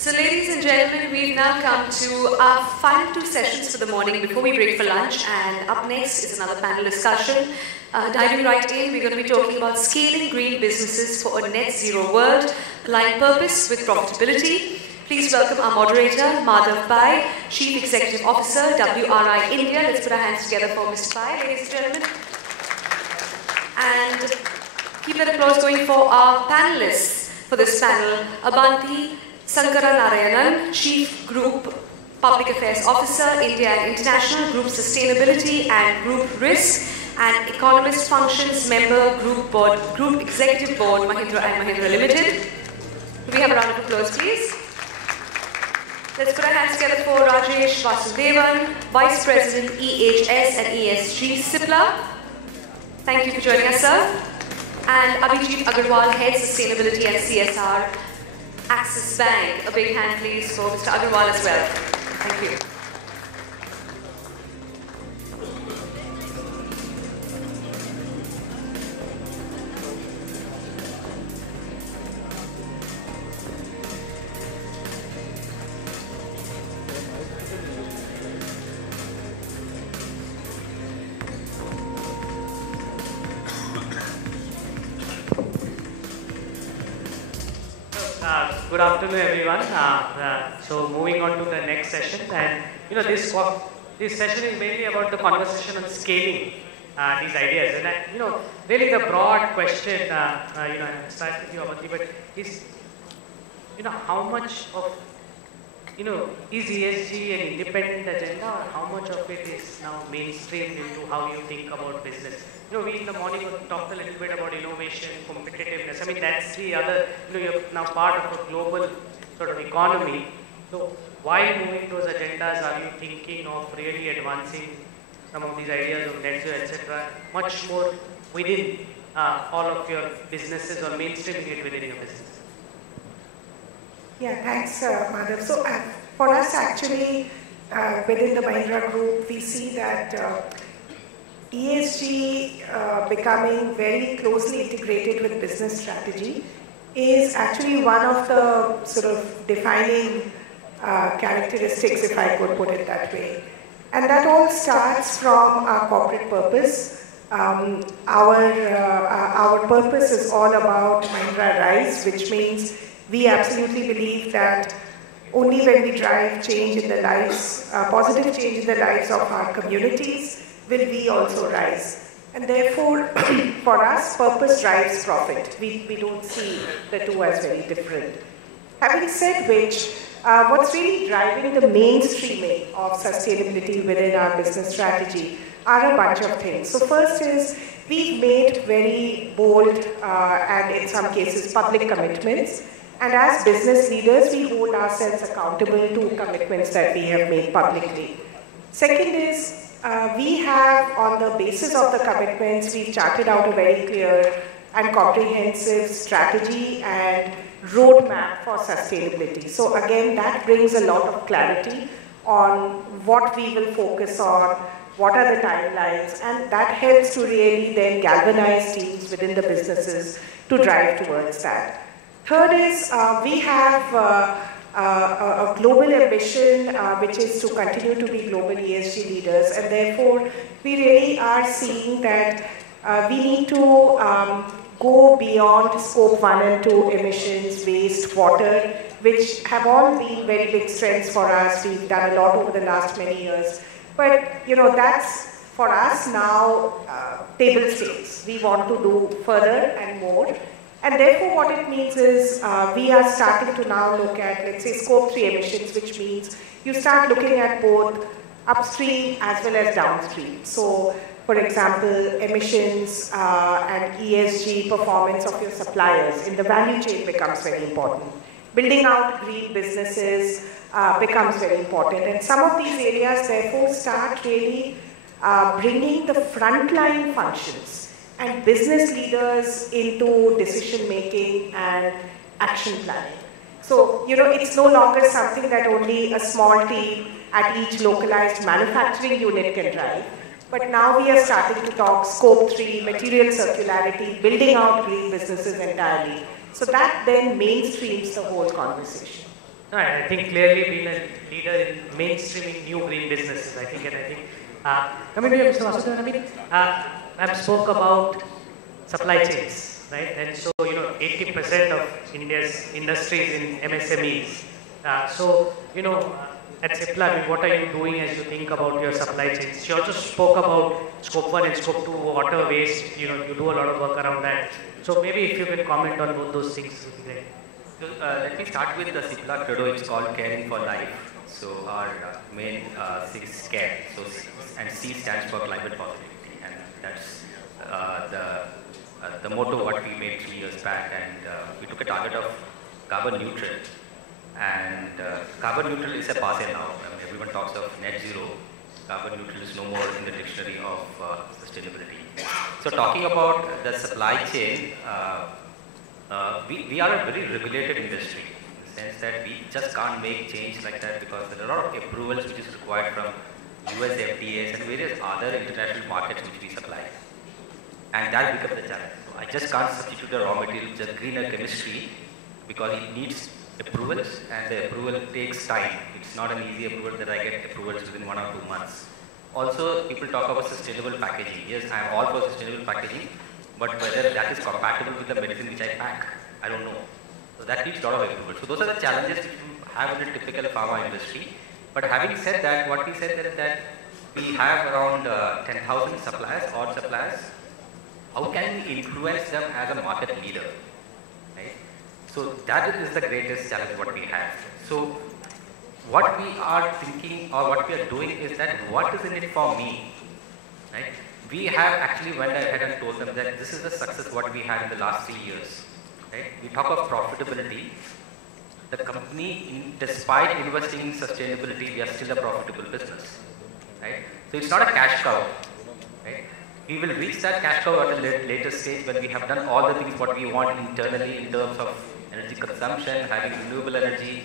So ladies and gentlemen, we've now come to our final two sessions for the morning before we break for lunch, and up next is another panel discussion. Diving right in, we're going to be talking about scaling green businesses for a net zero world, align purpose with profitability. Please welcome our moderator, Madhav, Chief Executive Officer, WRI India. Let's put our hands together for Mr. Pai, ladies and gentlemen. And keep that applause going for our panelists for this panel, Abanti, Sankaranarayanan, Chief Group Public Affairs Officer, India and International, Group Sustainability and Group Risk, and Economist Functions Member, Group Executive Board, Mahindra and Mahindra Limited. Do we have a round of applause, please? Let's put our hands together for Rajesh Vasudevan, Vice President, EHS and ESG, Cipla. Thank you for joining us, sir. And Abhejit Agarwal, Head Sustainability and CSR, Axis Bank. A big hand, please, for Mr. Agarwal as well. Thank you. Good afternoon, everyone. So moving on to the next session, and this session is mainly about the conversation on scaling these ideas, and really the broad question, I'll start with you, Abanti, but is how much of is ESG an independent agenda, or how much of it is now mainstreamed into how you think about business? We in the morning talked a little bit about innovation, competitiveness. I mean, that's the other, you're now part of a global sort of economy. So while moving those agendas, are you thinking of really advancing some of these ideas of net zero, etc., much more within all of your businesses, or mainstreaming it within your business? Yeah, thanks, Madhav. So for us, actually, within the Mahindra Group, we see that ESG becoming very closely integrated with business strategy is actually one of the sort of defining characteristics, if I could put it that way. And that all starts from our corporate purpose. Our purpose is all about Mahindra Rise, which means we absolutely believe that only when we drive change in the lives, positive change in the lives of our communities, will we also rise. And therefore, for us, purpose drives profit. We don't see the two as very different. Having said which, what's really driving the mainstreaming of sustainability within our business strategy are a bunch of things. So first is, we've made very bold and in some cases public commitments. And as business leaders, we hold ourselves accountable to commitments that we have made publicly. Second is, we have, on the basis of the commitments, we've charted out a very clear and comprehensive strategy and roadmap for sustainability. So again, that brings a lot of clarity on what we will focus on, what are the timelines, and that helps to really then galvanize teams within the businesses to drive towards that. Third is, we have a global ambition, which is to continue to be global ESG leaders, and therefore we really are seeing that we need to go beyond scope 1 and 2 emissions, waste, water, which have all been very big strengths for us. We've done a lot over the last many years, but that's for us now table stakes. We want to do further and more. And therefore, what it means is we are starting to now look at, let's say, scope 3 emissions, which means you start looking at both upstream as well as downstream. So, for example, emissions and ESG performance of your suppliers in the value chain becomes very important. Building out green businesses becomes very important. And some of these areas, therefore, start really bringing the frontline functions and business leaders into decision-making and action planning. So, it's no longer something that only a small team at each localized manufacturing unit can drive, but now we are starting to talk scope 3, material circularity, building out green businesses entirely. So that then mainstreams the whole conversation. No, I think clearly being a leader in mainstreaming new green businesses, I think, and I think, coming to you, Mr. Vasudevan, I mean, I spoke about supply chains, right? And so, 80% of India's industries in MSMEs. At Cipla, I mean, what are you doing as you think about your supply chains? She also spoke about scope 1 and scope 2 water waste. You do a lot of work around that. So maybe if you can comment on both those things, it would be great. So, let me start with the Cipla credo. It's called Caring for Life. So our main six care. So and C stands for climate positivity, and that's the motto what we made 3 years back, and we took a target of carbon neutral. And carbon neutral is a passe now. I mean, everyone talks of net zero. Carbon neutral is no more in the dictionary of sustainability. So talking about the supply chain, we are a very regulated industry in the sense that we just can't make change like that because there are a lot of approvals which is required from US FDAs and various other international markets which we supply. And that becomes the challenge. So I just can't substitute the raw material, just greener chemistry, because it needs approvals, and the approval takes time. It's not an easy approval that I get approvals within 1 or 2 months. Also, people talk about sustainable packaging. Yes, I am all for sustainable packaging, but whether that is compatible with the medicine which I pack, I don't know. So that needs a lot of approvals. So those are the challenges which you have in the typical pharma industry. But having said that, what we said is that we have around 10,000 suppliers, odd suppliers. How can we influence them as a market leader? Right? So that is the greatest challenge what we have. So what we are thinking or what we are doing is that what is in it for me? Right? We have actually went ahead and told them that this is the success what we had in the last 3 years. Right? We talk of profitability. The company, despite investing in sustainability, we are still a profitable business. Right? So it's not a cash cow. Right? We will reach that cash cow at a later stage when we have done all the things what we want internally in terms of energy consumption, having renewable energy,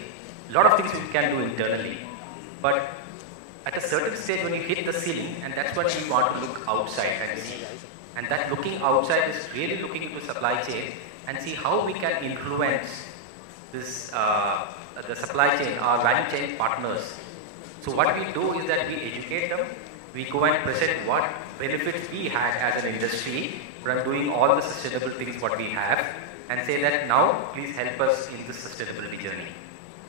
a lot of things we can do internally. But at a certain stage when you hit the ceiling, and that's when we want to look outside and see. And that looking outside is really looking into supply chain and see how we can influence this, the supply chain, our value chain partners. So what we do is that we educate them, we go and present what benefits we had as an industry from doing all the sustainable things what we have, and say that now please help us in this sustainability journey.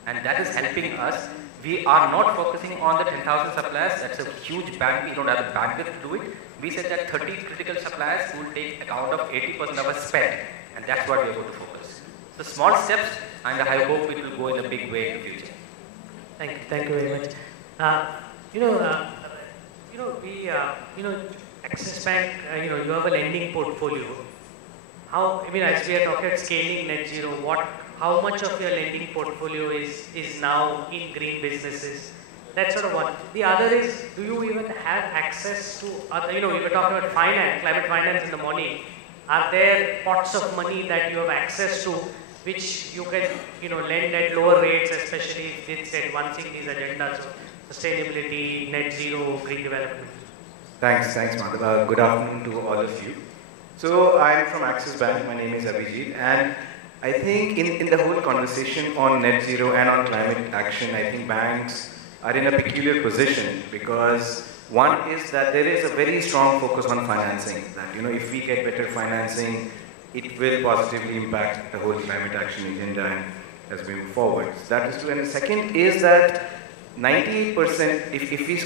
And that is helping us. We are not focusing on the 10,000 suppliers. That's a huge bank. We don't have the bandwidth to do it. We said that 30 critical suppliers will take account of 80% of our spend, and that's what we are going to focus. So small steps, and I hope it will go in a big way in the future. Thank you very much. Axis Bank, you have a lending portfolio. How, as we are talking about scaling net zero, how much of your lending portfolio is now in green businesses? That's sort of one. The other is, do you even have access to other, we were talking about finance, climate finance in the morning. Are there pots of money that you have access to which you can, lend at lower rates, especially if it's advancing these agendas of sustainability, net zero, green development? Thanks, Madhav. Good afternoon to all of you. So I'm from Axis Bank. My name is Abhejit, and I think in the whole conversation on net zero and on climate action, I think banks are in a peculiar position because one is that there is a very strong focus on financing. That if we get better financing, it will positively impact the whole climate action agenda as we move forward. So that is true. And the second is that 98%, if we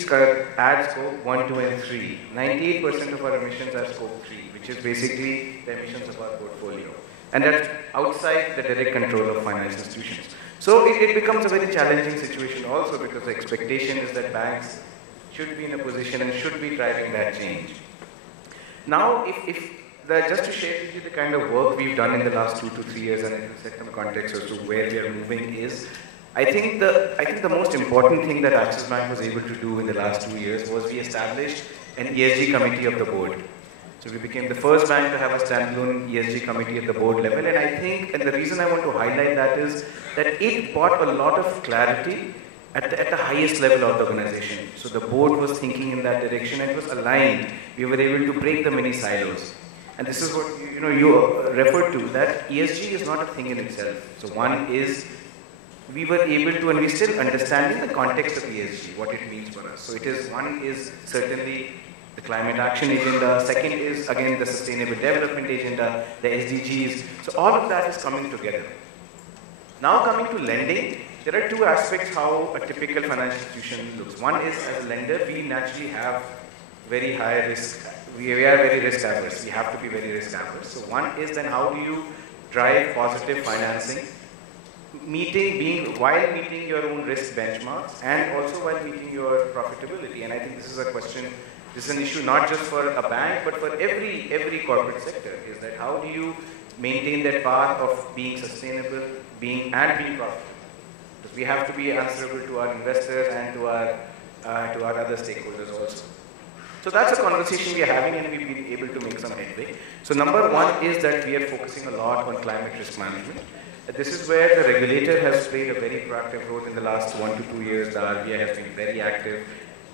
add scope 1, 2, and 3, 98% of our emissions are scope 3, which is basically the emissions of our portfolio. And that's outside the direct control of financial institutions. So it becomes a very challenging situation also because the expectation is that banks should be in a position and should be driving that change. Now, just to share with you the kind of work we've done in the last 2 to 3 years and set some context as to where we are moving is, I think the most important thing that Axis Bank was able to do in the last 2 years was we established an ESG committee of the board. So we became the first bank to have a standalone ESG committee at the board level, and I think, and the reason I want to highlight that is that it brought a lot of clarity at the highest level of the organization. So the board was thinking in that direction and it was aligned. We were able to break the many silos. And this is what you referred to, that ESG is not a thing in itself. So one is we were able to, and we're still understanding the context of ESG, what it means for us. So it is, one is certainly the climate action agenda, second is again the sustainable development agenda, the SDGs. So all of that is coming together. Now coming to lending, there are two aspects how a typical financial institution looks. One is, as a lender, we naturally have very high risk. We are very risk averse. We have to be very risk averse. So one is then how do you drive positive financing, while meeting your own risk benchmarks and also while meeting your profitability. And I think this is a question, this is an issue not just for a bank, but for every corporate sector, is that how do you maintain that path of being sustainable, being profitable? Because we have to be answerable to our investors and to our other stakeholders also. So that's a conversation we are having, and we've been able to make some headway. So number one is that we are focusing a lot on climate risk management. This is where the regulator has played a very proactive role in the last 1 to 2 years. The RBI has been very active.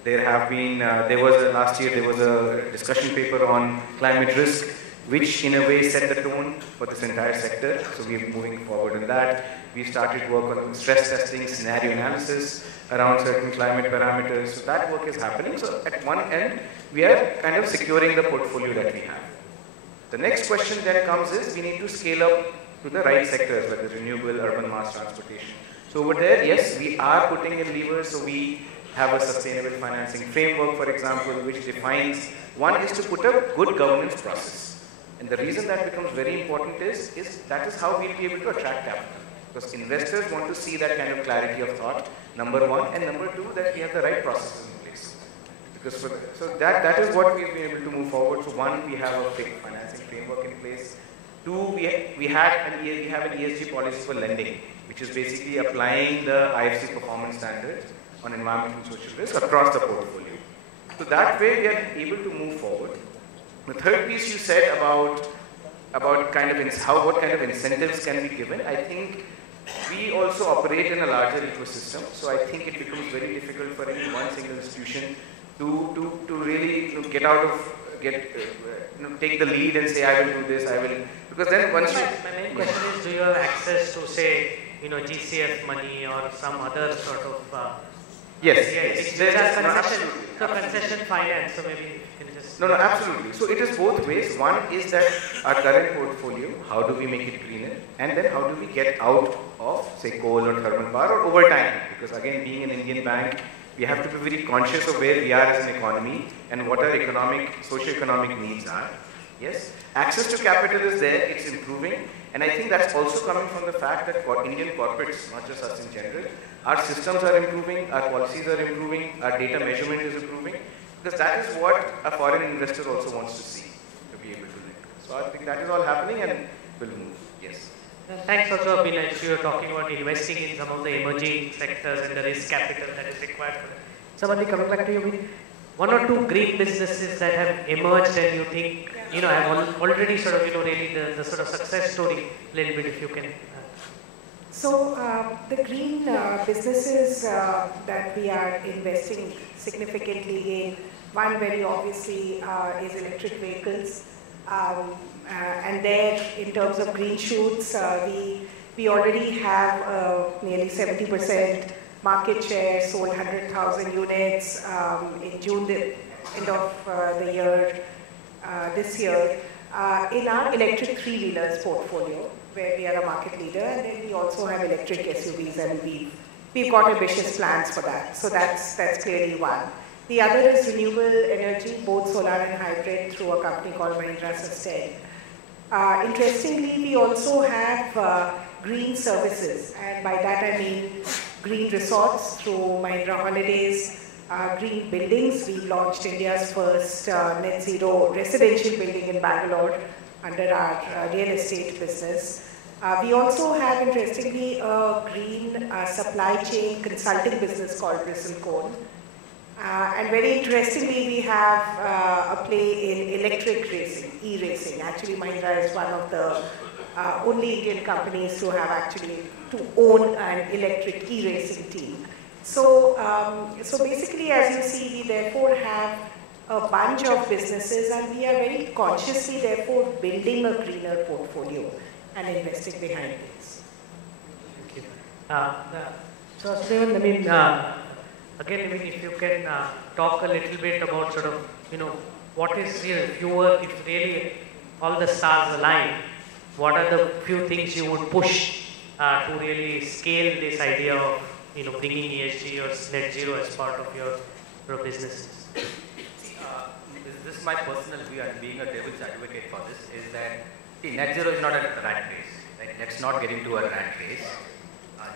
There have been, last year there was a discussion paper on climate risk, which in a way set the tone for this entire sector. So we're moving forward in that. We started work on stress testing, scenario analysis around certain climate parameters. So that work is happening. So at one end, we are kind of securing the portfolio that we have. The next question then comes is, we need to scale up to the right sectors, whether renewable, urban mass transportation. So over there, yes, we are putting in levers. So we have a sustainable financing framework, for example, which defines, one is to put a good governance process. And the reason that becomes very important is that is how we'll be able to attract capital. Because investors want to see that kind of clarity of thought, number one, and number two, that we have the right processes in place. Because so that is what we've been able to move forward. So one, we have a financing framework in place. Two, we have an ESG policy for lending, which is basically applying the IFC performance standards on environmental and social risk across the portfolio. So that way we are able to move forward. The third piece you said about what kind of incentives can be given. I think we also operate in a larger ecosystem, so I think it becomes very difficult for any one single institution to really take the lead and say, I will do this, I will, because then once you... My main question is, do you have access to, say, GCF money or some other sort of... Yes. Concession finance, so maybe you can just... No, absolutely. So it is both ways. One is that our current portfolio, how do we make it greener? And then how do we get out of, say, coal or thermal power or over time? Because again, being an Indian bank, we have to be very conscious of where we are as an economy and what our socio-economic needs are. Yes, access to capital is there, it's improving. And I think that's also coming from the fact that Indian corporates, not just us in general, our systems are improving, our policies are improving, our data measurement is improving. Because that is what a foreign investor also wants to see, to be able to lend. So I think that is all happening and will move. Yes. Thanks also, Abhinav. You were talking about investing in some of the emerging sectors and the risk capital that is required for that. Somebody coming back to you, one or two green businesses that have emerged and you think, have already sort of, really the sort of success story, a little bit if you can. So the green businesses that we are investing significantly in, one very obviously is electric vehicles. And there, in terms of green shoots, we already have nearly 70% market share, sold 100,000 units in June, the end of the year, this year, in our electric three-wheelers portfolio, where we are a market leader, and then we also have electric SUVs, and we've got ambitious plans for that. So that's clearly one. The other is renewable energy, both solar and hybrid, through a company called Mahindra Sustain. Interestingly, we also have green services, and by that I mean green resorts through Mahindra Holidays, green buildings. We launched India's first net zero residential building in Bangalore under our real estate business. We also have, interestingly, a green supply chain consulting business called Bristlecone. And very interestingly, we have a play in electric racing, e-racing. Actually, Mahindra is one of the only Indian companies to own an electric e-racing team. So basically, as you see, we therefore have a bunch of businesses, and we are very consciously therefore building a greener portfolio and investing behind this. Thank you. So, Vasudevan, I mean, again, I mean, if you can talk a little bit about sort of, what is real, if really all the stars align, what are the few things you would push to really scale this idea of, bringing ESG or net zero as part of your businesses? This is my personal view, and being a devil's advocate for this is that net zero is not a rat race. Right? Let's not get into a rat race.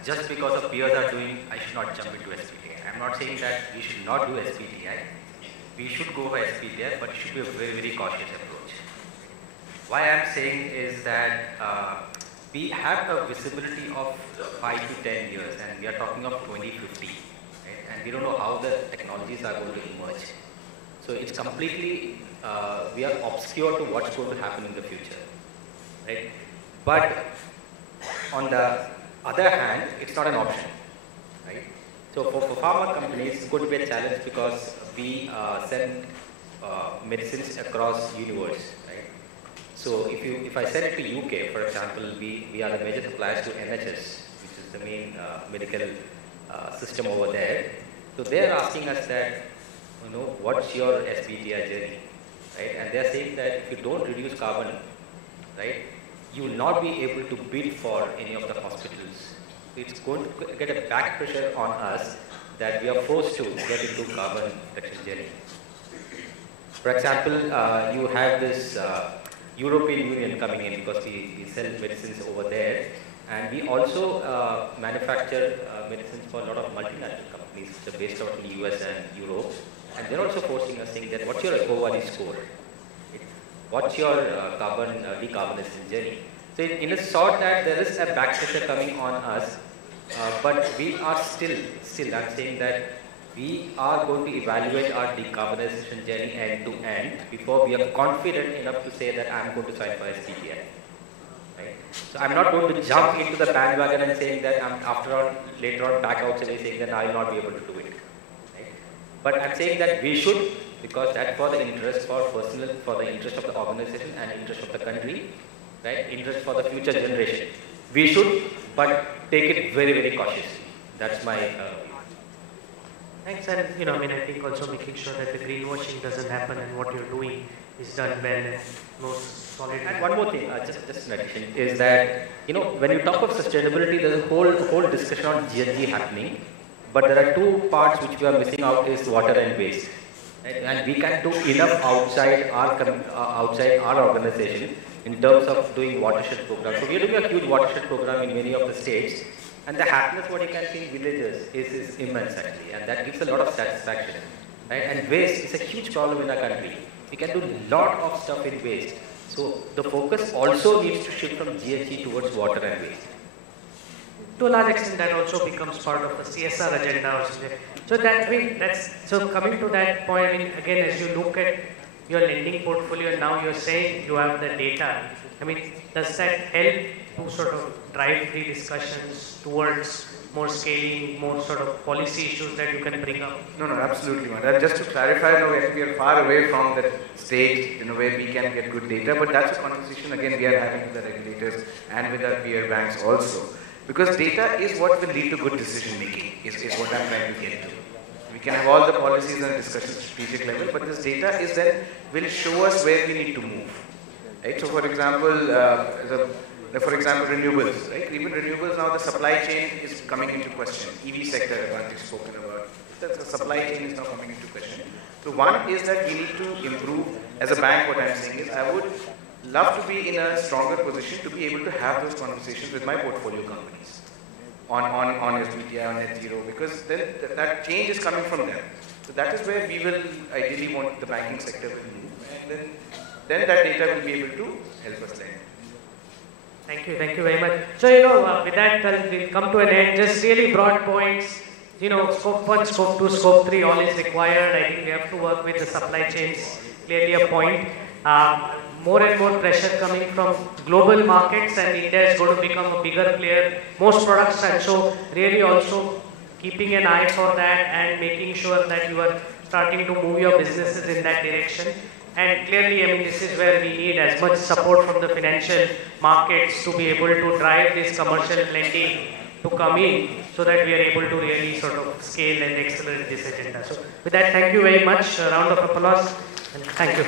Just because of peers are doing, I should not jump into SPTI. I'm not saying that we should not do SPTI. We should go for SPTI, but it should be a very, very cautious approach. Why I'm saying is that we have a visibility of 5 to 10 years, and we are talking of 2050, right? And we don't know how the technologies are going to emerge. So it's completely, we are obscure to what's going to happen in the future, right? But on the other hand, it's not an option, right? So for pharma companies, it's going to be a challenge because we send medicines across universe, right? So if I send it to UK, for example, we are the major suppliers to NHS, which is the main medical system over there. So they are asking us that, what's your SBTI journey, right? And they are saying that if you don't reduce carbon, right, you will not be able to bid for any of the hospitals. It's going to get a back pressure on us that we are forced to get into carbon reduction journey. For example, you have this European Union coming in because we sell medicines over there, and we also manufacture medicines for a lot of multinational companies which are based out in the US and Europe, and they're also forcing us, saying that what's your EcoVadis score? What's your carbon decarbonization journey? So in a sort that there is a back pressure coming on us, but we are still I'm saying that we are going to evaluate our decarbonization journey end to end before we are confident enough to say that I'm going to sign for SBTI. Right? So I'm not going to jump into the bandwagon and saying that I'm later on back out saying that I will not be able to do it. Right? But I'm saying that we should, because that's for the interest for the interest of the organization and interest of the country, right? Interest for the future generation. We should, but take it very, very cautiously. That's my view. Thanks, and I think also making sure that the greenwashing doesn't happen and what you're doing is done well and most solid. And one more thing, just an addition, is that when you talk of sustainability, there's a whole discussion on GHG happening, but there are two parts which we are missing out: is water and waste. Right? And we can do enough outside our organization in terms of doing watershed programs. So we are doing a huge watershed program in many of the states, and the happiness what you can see in villages is immense actually, and that gives a lot of satisfaction. Right? And waste is a huge problem in our country. We can do a lot of stuff in waste. So the focus also needs to shift from GHG towards water and waste. To a large extent, that also becomes part of the CSR agenda also. So coming to that point, again, as you look at your lending portfolio and now you're saying you have the data, does that help to sort of drive the discussions towards more scaling, more sort of policy issues that you can bring up? No, absolutely, Madhav. Just to clarify, we are far away from that stage, where we can get good data, but that's a conversation, again, we are having with the regulators and with our peer banks also. Because data is what will lead to good decision making, is what I'm trying to get to. We can have all the policies and discussions at strategic level, but this data is then will show us where we need to move. Right? So for example, renewables, right? Even renewables now, the supply chain is coming into question. EV sector, Abanti spoken about. The supply chain is now coming into question. So one is that we need to improve, as a bank, what I'm saying is I would love to be in a stronger position to be able to have those conversations with my portfolio companies on SBTI, on net zero, because then that change is coming from them. So that is where we will ideally want the banking sector to move, and then that data will be able to help us lend. Thank you very much. So with that we'll come to an end. Just really broad points. Scope 1, Scope 2, Scope 3, all is required. I think we have to work with the supply chains. Clearly a point. More and more pressure coming from global markets, and India is going to become a bigger player. Most products, and so really also keeping an eye for that and making sure that you are starting to move your businesses in that direction. And clearly, this is where we need as much support from the financial markets to be able to drive this commercial lending to come in so that we are able to really sort of scale and accelerate this agenda. So with that, thank you very much. A round of applause and thank you.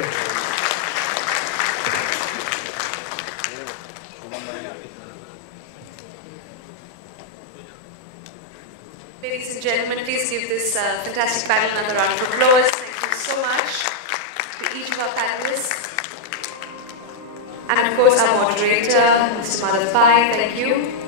Ladies and gentlemen, please give this fantastic panel another round of applause. Thank you so much to each of our panelists. And of course, our moderator, Mr. Madhav, thank you.